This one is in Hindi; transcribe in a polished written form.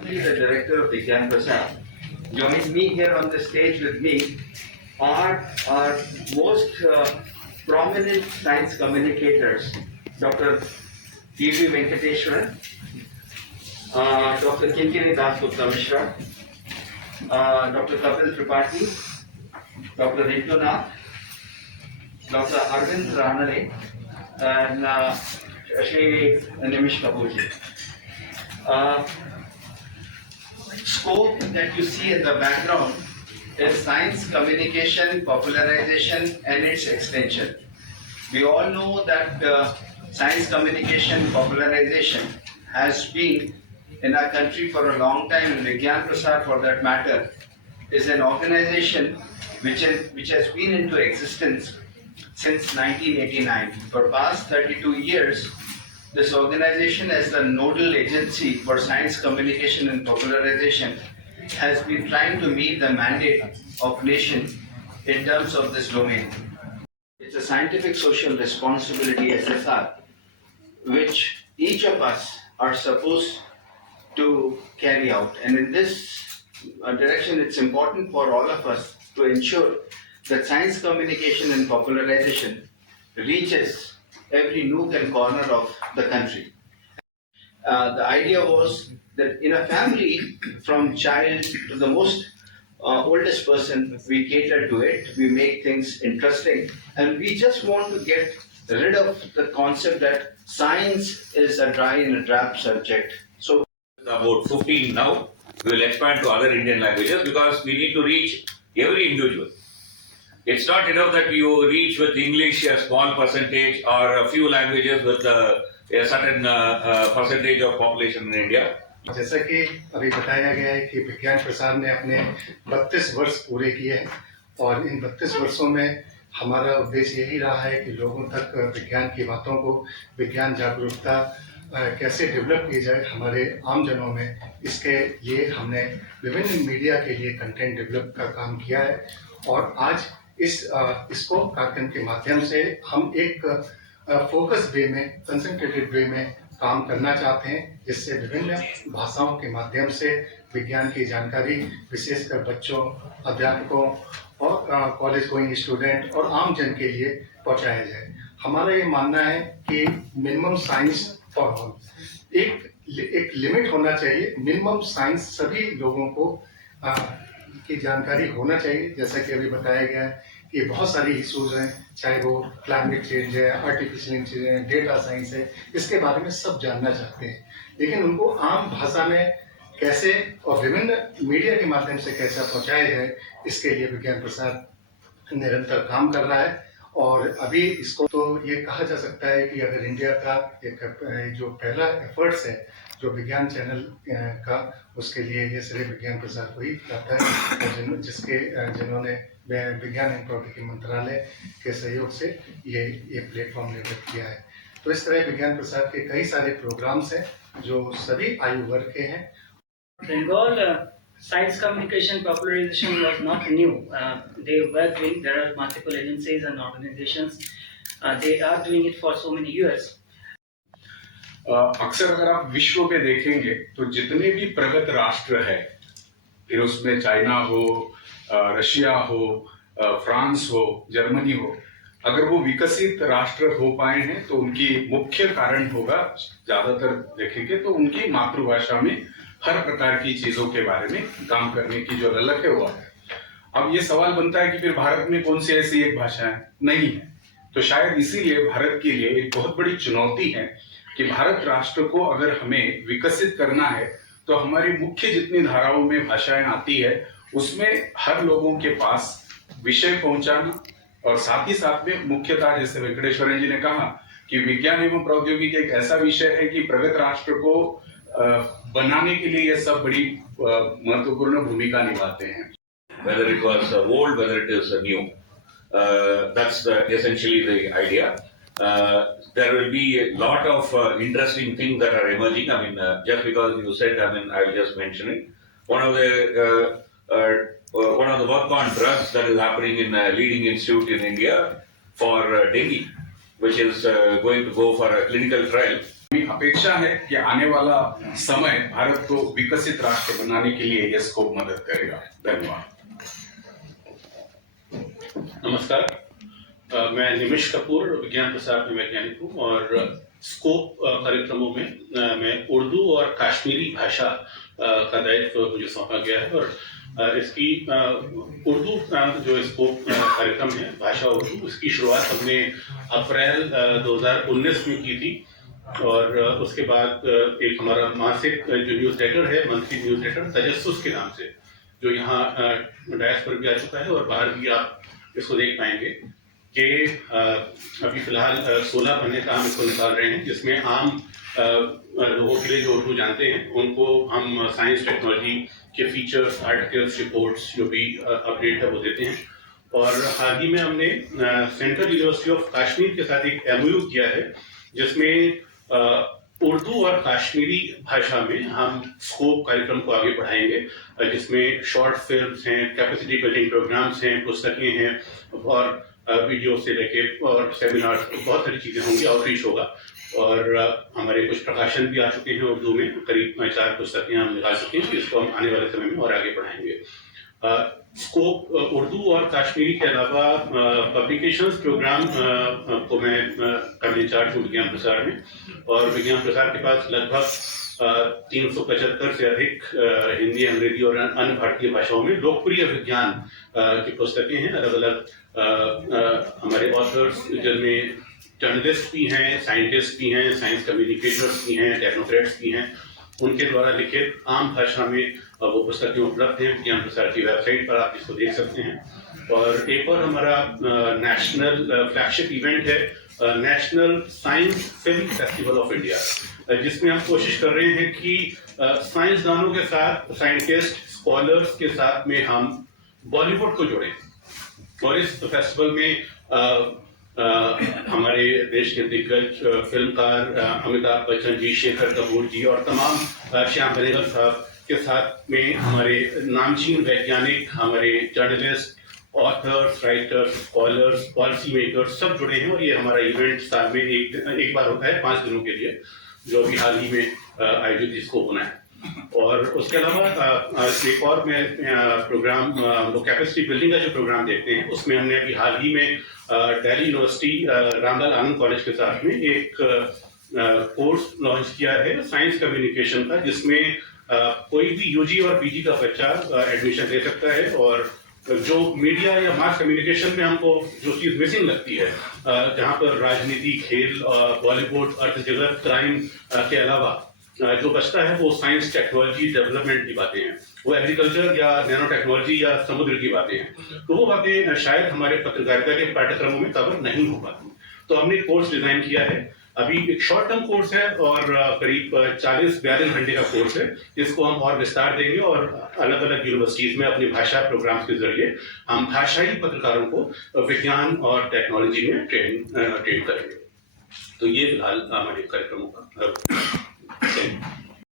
The director of Vigyan Prasad. Joining me here on the stage with me are our most prominent science communicators, Dr. T.V. Venkateshwaran, Dr. Kinkini Dasgupta Mishra, Dr. Kapil Tripathi, Dr. Ritu Nath, Dr. Arvind Ranade, and Shri Nimish Kapoorji. Scope that you see in the background is science communication, popularization, and its extension. We all know that science communication popularization has been in our country for a long time, and Vigyan Prasad, for that matter, is an organization which has been into existence since 1989. For past 32 years, this organization, as the nodal agency for science communication and popularization, has been trying to meet the mandate of nation in terms of this domain. It's a scientific social responsibility SSR, which each of us are supposed to carry out. And in this direction, it's important for all of us to ensure that science communication and popularization reaches every nook and corner of the country. The idea was that in a family, from child to the most oldest person, we cater to it, we make things interesting, and we just want to get rid of the concept that science is a dry and a drab subject. So, about 15 now, we will expand to other Indian languages because we need to reach every individual. It's not enough that you reach with English a small percentage or a few languages with a certain percentage of population in India. जैसा कि अभी बताया गया है कि विज्ञान प्रसार ने अपने 32 वर्ष पूरे किए हैं और इन 32 वर्षों में हमारा उद्देश्य यही रहा है कि लोगों तक विज्ञान की बातों को, विज्ञान जागरूकता कैसे डेवलप की जाए हमारे आम जनों में, इसके लिए हमने विभिन्न मीडिया के लिए कंटेंट डेवलप का काम किया है। और आज इसको कार्यक्रम के माध्यम से हम एक फोकस वे में, कंसंट्रेटेड वे में काम करना चाहते हैं, जिससे विभिन्न भाषाओं के माध्यम से विज्ञान की जानकारी विशेषकर बच्चों, अध्यापकों और कॉलेज गोइंग स्टूडेंट और आम जन के लिए पहुंचाया जाए। हमारा ये मानना है कि मिनिमम साइंस फॉर ऑल, एक लिमिट होना चाहिए। मिनिमम साइंस सभी लोगों को की जानकारी होना चाहिए। जैसा कि अभी बताया गया है कि बहुत सारी इशूज हैं, चाहे वो क्लाइमेट चेंज है, आर्टिफिशियल इंटेलिजेंस है, डेटा साइंस है, इसके बारे में सब जानना चाहते हैं, लेकिन उनको आम भाषा में कैसे और विभिन्न मीडिया के माध्यम से कैसे पहुंचाया जाए, इसके लिए विज्ञान प्रसार निरंतर काम कर रहा है। और अभी इसको तो ये कहा जा सकता है कि अगर इंडिया का एक जो पहला एफर्ट्स है जो विज्ञान चैनल का, उसके लिए ये श्रेय विज्ञान प्रसार को ही जाता है, जिन्होंने विज्ञान एवं प्रौद्योगिकी मंत्रालय के सहयोग से ये प्लेटफॉर्म डेवलप किया है। तो इस तरह विज्ञान प्रसार के कई सारे प्रोग्राम्स हैं जो सभी आयु वर्ग के हैं। Bengal science communication popularization was not new. They were doing, there are multiple agencies and organizations. They are doing it for so many years. अक्सर अगर आप विश्व में देखेंगे तो जितने भी प्रगत राष्ट्र है, फिर उसमें चाइना हो, रशिया हो, फ्रांस हो, जर्मनी हो, अगर वो विकसित राष्ट्र हो पाए हैं तो उनकी मुख्य कारण होगा, ज्यादातर देखेंगे तो उनकी मातृभाषा में हर प्रकार की चीजों के बारे में काम करने की जो ललक है वो है। अब ये सवाल बनता है कि फिर भारत में कौन सी ऐसी एक भाषा है? नहीं है। तो शायद इसीलिए भारत के लिए एक बहुत बड़ी चुनौती है कि भारत राष्ट्र को अगर हमें विकसित करना है तो हमारी मुख्य जितनी धाराओं में भाषाएं आती है उसमें हर लोगों के पास विषय पहुंचाना, और साथ ही साथ में मुख्यतः जैसे वेंकटेश्वरन जी ने कहा कि विज्ञान एवं प्रौद्योगिकी एक ऐसा विषय है कि प्रगत राष्ट्र को बनाने के लिए ये सब बड़ी महत्वपूर्ण भूमिका निभाते हैं। Whether it was old, whether it is new, that's essentially the idea. There will be a lot of interesting things that are emerging. I mean, just because you said, I mean, I will just mention it. One of the work on drugs that is happening in a leading institute in India for dengue, which is going to go for a clinical trial. हमें अपेक्षा है कि आने वाला समय भारत को विकसित राष्ट्र बनाने के लिए ये स्कोप मदद करेगा। धन्यवाद। नमस्कार, मैं निमिष कपूर विज्ञान प्रसार में वैज्ञानिक हूँ और स्कोप कार्यक्रमों में मैं उर्दू और कश्मीरी भाषा का दायित्व मुझे सौंपा गया है और इसकी उर्दू जो स्कोप कार्यक्रम है भाषा उर्दू, इसकी शुरुआत हमने अप्रैल 2019 में की थी और उसके बाद एक हमारा मासिक जो न्यूज़ लेटर है, मंथली न्यूज़ लेटर तजस्सुस के नाम से, जो यहाँ डायस पर भी आ चुका है और बाहर भी आप इसको देख पाएंगे कि अभी फिलहाल 16 पन्ने का हम इसको निकाल रहे हैं, जिसमें आम लोगों के लिए जो उर्दू जानते हैं उनको हम साइंस टेक्नोलॉजी के फीचर्स, आर्टिकल्स, रिपोर्ट्स जो भी अपडेट है वो देते हैं। और हाल ही में हमने सेंट्रल यूनिवर्सिटी ऑफ कश्मीर के साथ एक MOU किया है, जिसमें उर्दू और कश्मीरी भाषा में हम स्कोप कार्यक्रम को आगे बढ़ाएंगे, जिसमें शॉर्ट फिल्म्स हैं, कैपेसिटी बिल्डिंग प्रोग्राम्स हैं, पुस्तकें हैं और वीडियो से लेके और सेमिनार, बहुत सारी चीज़ें होंगी, आउटरीच होगा। और हमारे कुछ प्रकाशन भी आ चुके हैं उर्दू में, करीब 4 पुस्तकें हम निकाल चुके हैं, जिसको हम आने वाले समय में और आगे बढ़ाएंगे। स्कोप उर्दू और कश्मीरी के अलावा पब्लिकेशंस प्रोग्राम को मैं करने चार्ज हूँ विज्ञान प्रसार में, और विज्ञान प्रसार के पास लगभग 375 से अधिक हिंदी, अंग्रेजी और अन्य भारतीय भाषाओं में लोकप्रिय विज्ञान की पुस्तकें हैं। अलग अलग हमारे ऑथर्स, जिनमें जर्नलिस्ट भी हैं, साइंटिस्ट भी हैं, साइंस कम्युनिकेटर्स भी हैं, टेक्नोक्रेट्स भी हैं, उनके द्वारा लिखित आम भाषा में वो पुस्तकें उपलब्ध हैं विज्ञान प्रसार की वेबसाइट पर, आप इसको देख सकते हैं। और एक और हमारा नेशनल फ्लैगशिप इवेंट है, national science film festival of India, जिसमें हम कोशिश कर रहे हैं कि साइंसदानों के साथ, साइंटिस्ट, स्कॉलर्स के साथ में हम बॉलीवुड को जोड़ें। और इस फेस्टिवल में हमारे देश के दिग्गज फिल्मकार अमिताभ बच्चन जी, शेखर कपूर जी और तमाम श्याम बेनेगल साहब के साथ में हमारे नामचीन वैज्ञानिक, हमारे journalist, authors, writers, scholars, policy makers सब जुड़े हैं। और ये हमारा इवेंट साल में एक बार होता है 5 दिनों के लिए, जो अभी हाल ही में आयोजित इसको होना है। और उसके अलावा एक और मैं प्रोग्राम, वो कैपेसिटी बिल्डिंग का जो प्रोग्राम देखते हैं, उसमें हमने अभी हाल ही में दिल्ली यूनिवर्सिटी रामलाल आनंद कॉलेज के साथ में एक कोर्स लॉन्च किया है साइंस कम्युनिकेशन का, जिसमें कोई भी UG और PG का बच्चा एडमिशन ले सकता है। और जो मीडिया या मास कम्युनिकेशन में हमको जो चीज़ मिसिंग लगती है, जहाँ पर राजनीति, खेल, बॉलीवुड, अर्थ जगत, क्राइम के अलावा जो बचता है वो साइंस, टेक्नोलॉजी, डेवलपमेंट की बातें हैं, वो एग्रीकल्चर या नैनो टेक्नोलॉजी या समुद्र की बातें हैं। तो वो बातें शायद हमारे पत्रकारिता के पाठ्यक्रमों में कवर नहीं हो पाती। तो हमने कोर्स डिजाइन किया है, अभी एक शॉर्ट टर्म कोर्स है और करीब 40-42 घंटे का कोर्स है, जिसको हम और विस्तार देंगे और अलग अलग यूनिवर्सिटीज में अपनी भाषा प्रोग्राम्स के जरिए हम भाषाई पत्रकारों को विज्ञान और टेक्नोलॉजी में ट्रेन करेंगे। तो ये फिलहाल हमारे कार्यक्रमों का